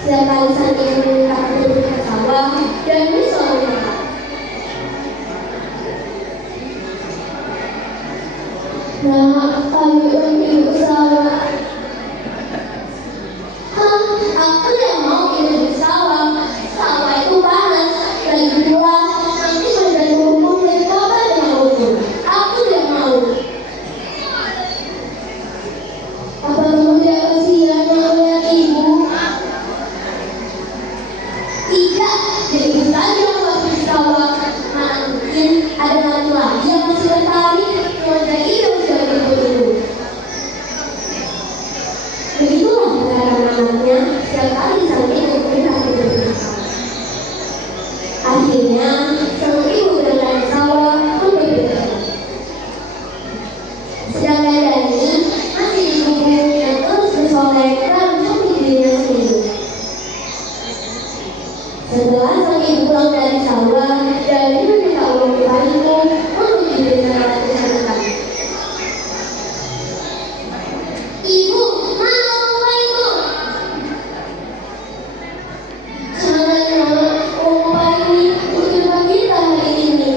Setiap kali sang ibu meminta turun ke sawah dan selalu menolak. Nah, ayo ibu ke sawah. Aku yang mau hidup di sawah. Sawah itu panas, lagi pula nanti menjadi rumput dan kapan yang utuh. Aku tidak mau. Apa kamu tidak kasihan melihat ibu? Tidak, jadi ibu saja waktu di sawah. Mana mungkin ada laki-laki yang masih tertarik menjadi hidup sebagai ibu itu. Begitulah cara anaknya setiap kali sang ibu meminta hidup di sawah. Akhirnya sang ibu berada di sawah untuk bekerja. Sedangkan Dani masih di gubuk dan terus bersolek dalam sukses dirinya sendiri. Setelah sang ibu pulang dari sawah, Dani meminta uang ibu untuk diberikan latihan renang. Ibu, mana uang ibu? Jangan uang ini untuk kita hari ini.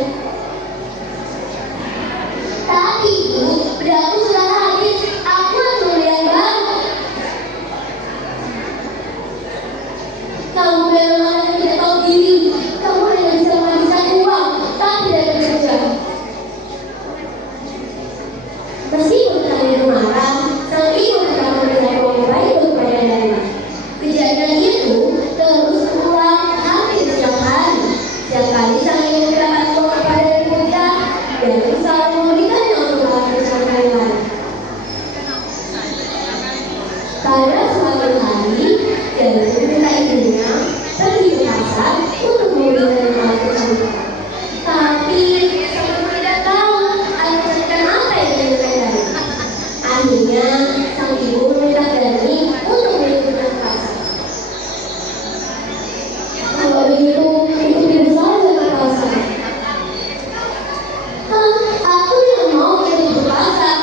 Tapi ibu, bedaku sudah habis. Aku harus membeli yang baru. Kamu memang tidak tahu diri. Kamu hanya bisa menghabiskan uang, tapi tidak bekerja. Meskipun sang ibu marah, sang ibu tetap memberikan uang baik kepada Dani. Kejadian itu terus berulang hampir setiap hari. Setiap kali sang ibu mendapat uang kepada ibunya, Dani selalu memberikannya untuk menghabiskan hari lain. Pada suatu hari, Dani meminta ibunya pergi ke pasar untuk membeli makanan. Tapi sang ibu tidak tahu ajaran apa yang diinginkan Dani. Akhirnya sang ibu meminta Dani untuk mengikutnya ke pasar. Kalau begitu, ikuti saja ke pasar. Aku yang mau ikut ke pasar.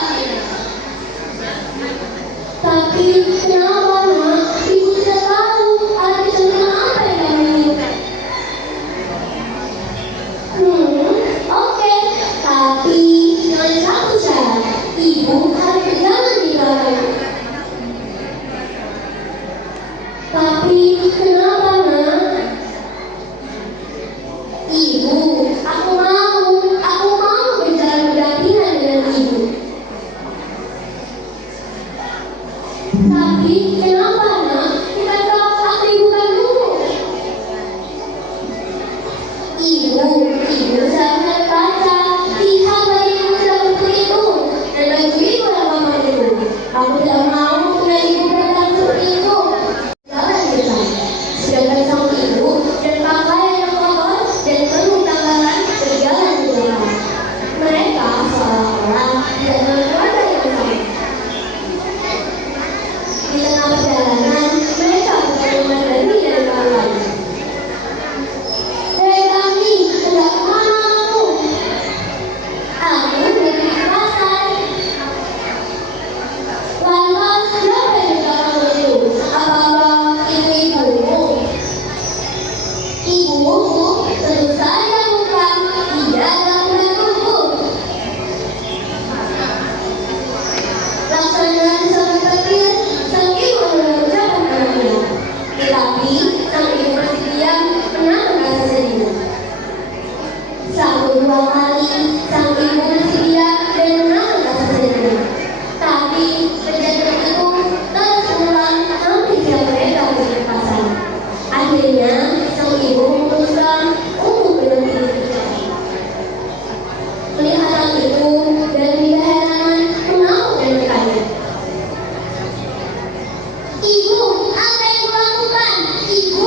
Tapi kenapa nak? Ibu tidak tahu arti tentang apa yang kamu inginkan. Oke. Tapi dengan satu syarat, ibu harus berjalan di belakang. Tapi kenapa nak? Ibu, aku mau berjalan berdampingan dengan ibu. Tapi kenapa nak? Bukankah aku ibu kandungmu? Ibu seharusnya baca. Lihat baju ibu sudah seperti itu dan baju ibu yang mama itu. Aku tidak mau punya ibu datang seperti itu. Jalan kita. Sedangkan sang ibu dan pakaian yang kotor dan penuh tanggalan berjalan di belakang. Mereka seolah-olah tidak keluarga yang sama. Di tengah perjalanan, mereka bertemu Dani dan kawan. Hei Dani, hendak kemana kamu? Aku pergi ke pasar. Lantas siapa yang di belakangmu itu? Apakah ibu-ibumu? Ibumu? Tentu saja bukan. Dia adalah pembantuku. Laksana seorang petir, sang ibu mengucapkan anaknya. Tetapi sang ibu masih diam menahan rasa sedih. Satu dua kali sang ibu masih diam dan menahan rasa sedih. Tapi kejadian itu terus berulang hampir setiap mereka pergi ke pasar. Akhirnya sang ibu memutuskan untuk berhenti di jalan. Melihat hal itu dan keheranan mengamuk dan bertanya, Ibu, apa yang kau lakukan? Ibu,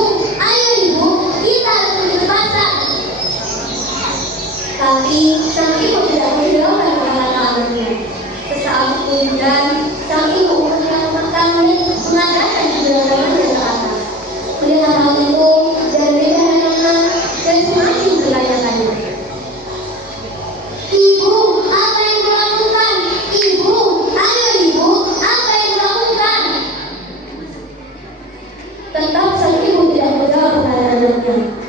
menurutnya.